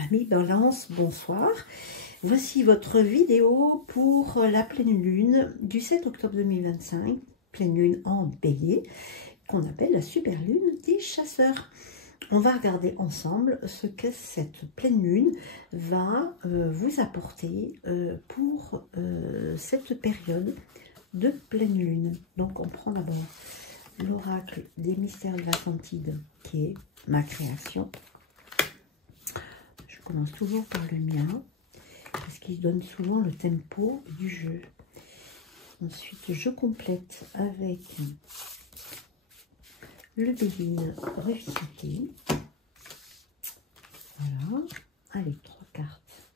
Amis Balance, bonsoir. Voici votre vidéo pour la pleine lune du 7 octobre 2025, pleine lune en Bélier, qu'on appelle la super lune des chasseurs. On va regarder ensemble ce que cette pleine lune va vous apporter pour cette période de pleine lune. Donc on prend d'abord l'oracle des mystères de l'Atlantide, qui est ma création. Je commence toujours par le mien, parce qu'il donne souvent le tempo du jeu. Ensuite, je complète avec le Béline revisité. Voilà, avec 3 cartes.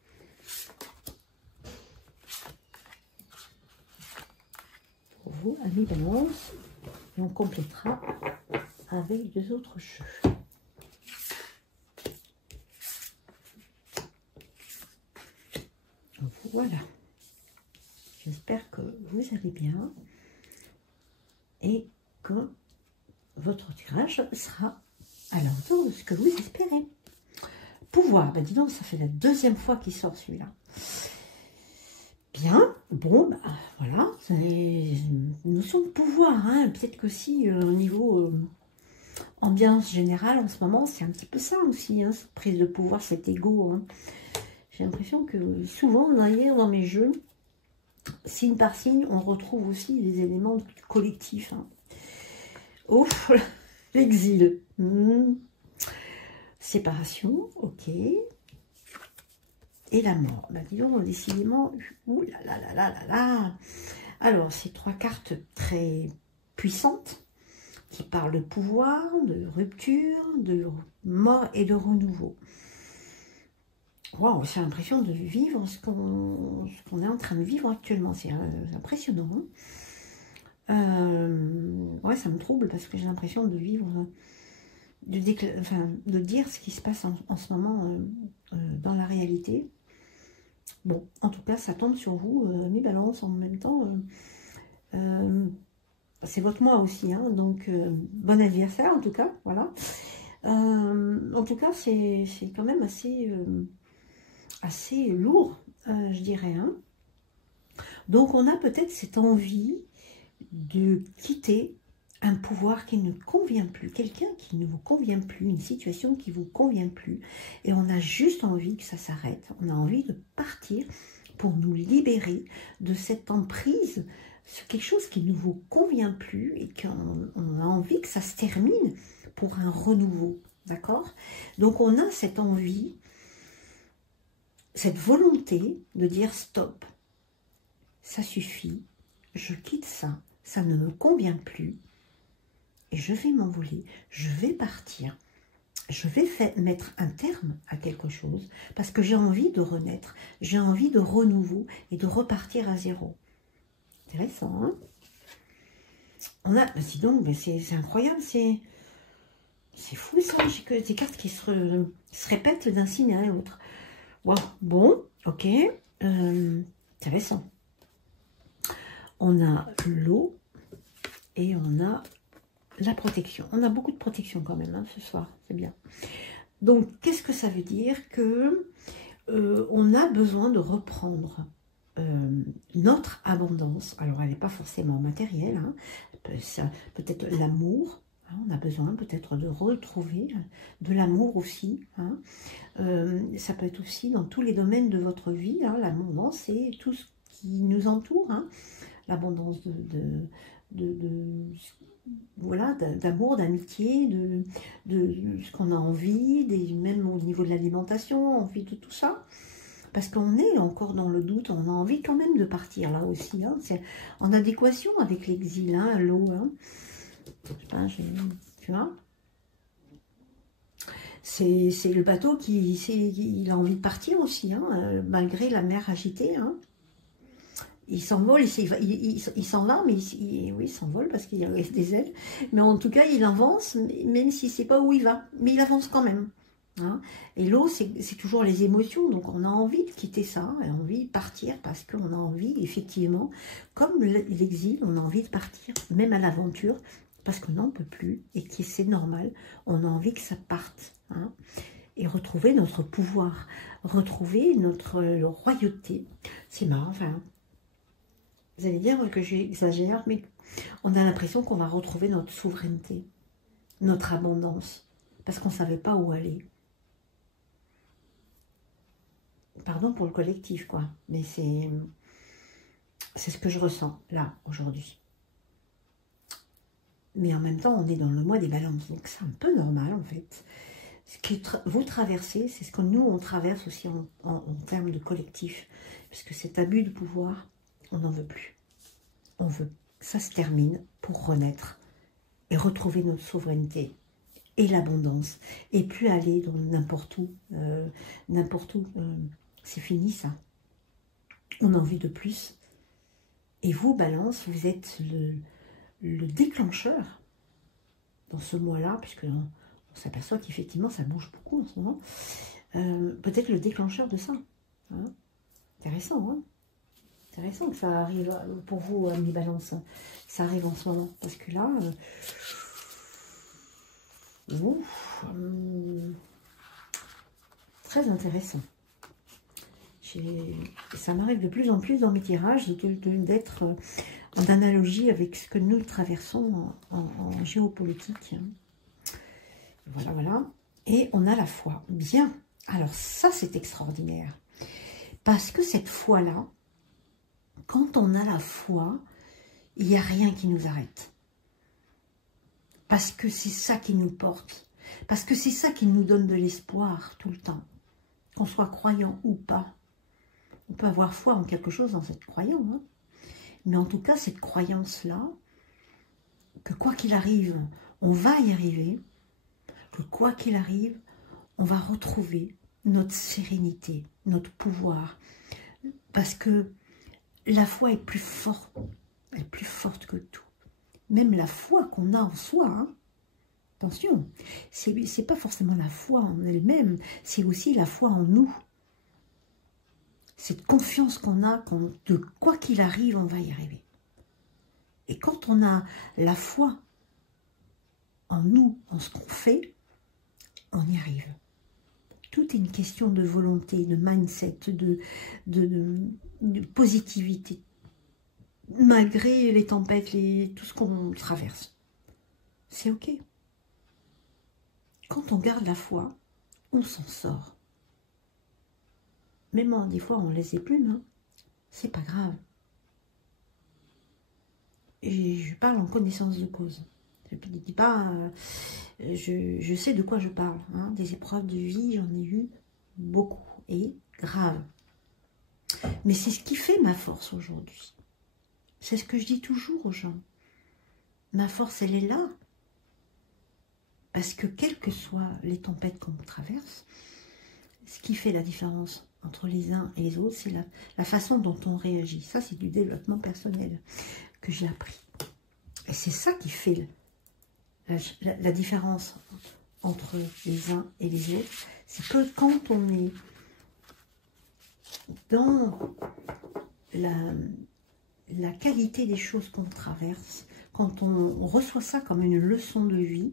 Pour vous, amis Balance, et on complétera avec 2 autres jeux. Voilà, j'espère que vous allez bien et que votre tirage sera à la hauteur de ce que vous espérez. Pouvoir, ben dis donc, ça fait la 2e fois qu'il sort celui-là. Bien, bon, ben, voilà, c'est une notion de pouvoir, hein. Peut-être que si au niveau ambiance générale en ce moment, c'est un petit peu ça aussi, hein, cette prise de pouvoir, cet ego, hein. J'ai l'impression que souvent, d'ailleurs, dans mes jeux, signe par signe, on retrouve aussi les éléments du collectif. Hein. Oh, l'exil. Séparation, ok. Et la mort. Bah, disons, décidément, ouh là là là là là là. Alors, ces 3 cartes très puissantes qui parlent de pouvoir, de rupture, de mort et de renouveau. Waouh, j'ai l'impression de vivre ce qu'on est en train de vivre actuellement. C'est impressionnant. Hein. Ouais, ça me trouble parce que j'ai l'impression de vivre, de dire ce qui se passe en ce moment dans la réalité. Bon, en tout cas, ça tombe sur vous, mes balances, en même temps. C'est votre mois aussi, hein, donc bon anniversaire en tout cas, voilà. En tout cas, c'est quand même assez lourd, je dirais. Hein. Donc, on a peut-être cette envie de quitter un pouvoir qui ne convient plus, quelqu'un qui ne vous convient plus, une situation qui ne vous convient plus. Et on a juste envie que ça s'arrête. On a envie de partir pour nous libérer de cette emprise sur quelque chose qui ne vous convient plus et qu'on a envie que ça se termine pour un renouveau. D'accord? Donc, on a cette envie, cette volonté de dire stop, ça suffit, je quitte ça, ça ne me convient plus et je vais m'envoler, je vais partir, je vais mettre un terme à quelque chose parce que j'ai envie de renaître, j'ai envie de renouveau et de repartir à zéro. Intéressant, hein? On a, dis donc, mais c'est incroyable, c'est fou ça, j'ai que des cartes qui se répètent d'un signe à l'autre. Wow. Bon, ok, intéressant. On a l'eau et on a la protection. On a beaucoup de protection quand même hein, ce soir, c'est bien. Donc, qu'est-ce que ça veut dire? Que on a besoin de reprendre notre abondance. Alors, elle n'est pas forcément matérielle, hein. Peut-être l'amour. On a besoin peut-être de retrouver de l'amour aussi. Hein. Ça peut être aussi dans tous les domaines de votre vie. Hein. L'abondance, c'est tout ce qui nous entoure. Hein. L'abondance voilà, d'amour, d'amitié, de ce qu'on a envie, même au niveau de l'alimentation, envie de tout ça. Parce qu'on est encore dans le doute, on a envie quand même de partir là aussi. Hein. C'est en adéquation avec l'exil, hein, l'eau. Hein. Tu vois, c'est le bateau il a envie de partir aussi, hein, malgré la mer agitée. Hein. Il s'envole, il s'en va, mais oui, il s'envole parce qu'il reste des ailes. Mais en tout cas, il avance, même s'il ne sait pas où il va. Mais il avance quand même. Hein. Et l'eau, c'est toujours les émotions. Donc, on a envie de quitter ça, on a envie de partir parce qu'on a envie, effectivement, comme l'exil, on a envie de partir, même à l'aventure, parce qu'on n'en peut plus et que c'est normal, on a envie que ça parte. Hein. et retrouver notre pouvoir, retrouver notre royauté. C'est marrant, enfin, vous allez dire que j'exagère, mais on a l'impression qu'on va retrouver notre souveraineté, notre abondance, parce qu'on ne savait pas où aller. Pardon pour le collectif, quoi, mais c'est ce que je ressens, là, aujourd'hui. Mais en même temps, on est dans le mois des balances, donc c'est un peu normal, en fait. Ce que vous traversez, c'est ce que nous, on traverse aussi en termes de collectif. Parce que cet abus de pouvoir, on n'en veut plus. On veut que ça se termine pour renaître et retrouver notre souveraineté et l'abondance. Et plus aller dans n'importe où. C'est fini, ça. On a envie de plus. Et vous, Balance, vous êtes le déclencheur dans ce mois-là, puisque on s'aperçoit qu'effectivement ça bouge beaucoup en ce moment, peut-être le déclencheur de ça. Hein. Intéressant, hein. Intéressant que ça arrive pour vous, amis Balance. Ça arrive en ce moment, parce que là, très intéressant. Ça m'arrive de plus en plus dans mes tirages d'être en analogie avec ce que nous traversons en géopolitique. Voilà, voilà. Et on a la foi. Bien. Alors ça, c'est extraordinaire. Parce que cette foi-là, quand on a la foi, il n'y a rien qui nous arrête. Parce que c'est ça qui nous porte. Parce que c'est ça qui nous donne de l'espoir tout le temps. Qu'on soit croyant ou pas. On peut avoir foi en quelque chose dans cette croyance. Hein. Mais en tout cas, cette croyance-là, que quoi qu'il arrive, on va y arriver. Que quoi qu'il arrive, on va retrouver notre sérénité, notre pouvoir. Parce que la foi est plus forte. Elle est plus forte que tout. Même la foi qu'on a en soi. Hein. Attention, c'est pas forcément la foi en elle-même, c'est aussi la foi en nous. Cette confiance qu'on a, de quoi qu'il arrive, on va y arriver. Et quand on a la foi en nous, en ce qu'on fait, on y arrive. Tout est une question de volonté, de mindset, de positivité. Malgré les tempêtes, tout ce qu'on traverse. C'est ok. Quand on garde la foi, on s'en sort. Même des fois, on laisse les plumes, hein. C'est pas grave. Et je parle en connaissance de cause. Je ne dis pas, je sais de quoi je parle. Hein. Des épreuves de vie, j'en ai eu beaucoup et grave. Mais c'est ce qui fait ma force aujourd'hui. C'est ce que je dis toujours aux gens. Ma force, elle est là. Parce que quelles que soient les tempêtes qu'on traverse, ce qui fait la différence entre les uns et les autres, c'est la façon dont on réagit. Ça, c'est du développement personnel que j'ai appris. Et c'est ça qui fait la différence entre les uns et les autres. C'est que quand on est dans la qualité des choses qu'on traverse, quand on reçoit ça comme une leçon de vie,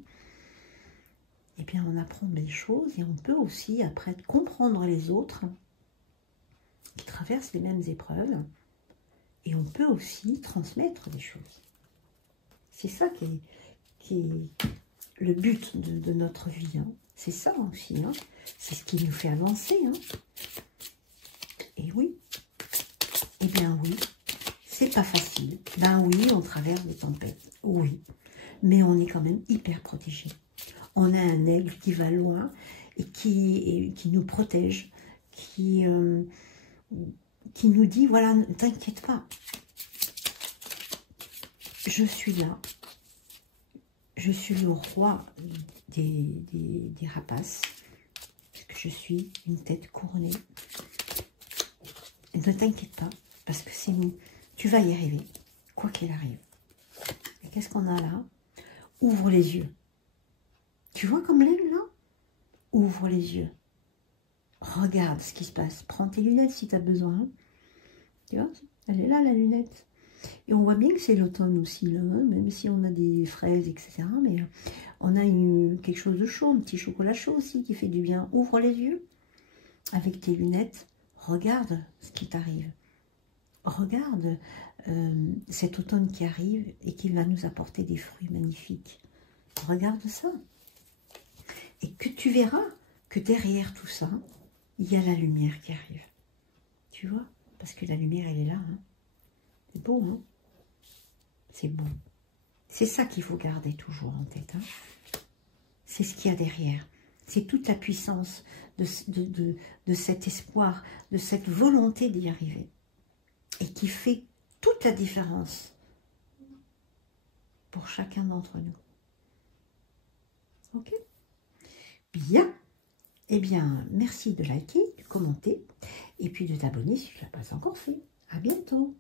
eh bien on apprend des choses et on peut aussi après comprendre les autres qui traversent les mêmes épreuves et on peut aussi transmettre des choses. C'est ça qui est le but de notre vie. Hein. C'est ça aussi. Hein. C'est ce qui nous fait avancer. Hein. Et oui. Eh bien oui. C'est pas facile. Ben oui, on traverse des tempêtes. Oui. Mais on est quand même hyper protégé. On a un aigle qui va loin et qui nous protège, qui nous dit, voilà, ne t'inquiète pas. Je suis là. Je suis le roi des rapaces. Parce que je suis une tête couronnée. Ne t'inquiète pas, parce que c'est nous. Tu vas y arriver, quoi qu'il arrive. Et qu'est-ce qu'on a là? Ouvre les yeux. Tu vois comme l'aigle là? Ouvre les yeux. Regarde ce qui se passe. Prends tes lunettes si tu as besoin. Tu vois? Elle est là la lunette. Et on voit bien que c'est l'automne aussi, là, hein, même si on a des fraises, etc. Mais on a quelque chose de chaud, un petit chocolat chaud aussi qui fait du bien. Ouvre les yeux avec tes lunettes, regarde ce qui t'arrive. Regarde cet automne qui arrive et qui va nous apporter des fruits magnifiques. Regarde ça. Et que tu verras que derrière tout ça, il y a la lumière qui arrive. Tu vois? Parce que la lumière, elle est là. Hein. C'est beau, hein? C'est beau. C'est ça qu'il faut garder toujours en tête. Hein. C'est ce qu'il y a derrière. C'est toute la puissance de cet espoir, de cette volonté d'y arriver. Et qui fait toute la différence pour chacun d'entre nous. Ok? Bien. Eh bien, merci de liker, de commenter et puis de t'abonner si tu ne l'as pas encore fait. À bientôt.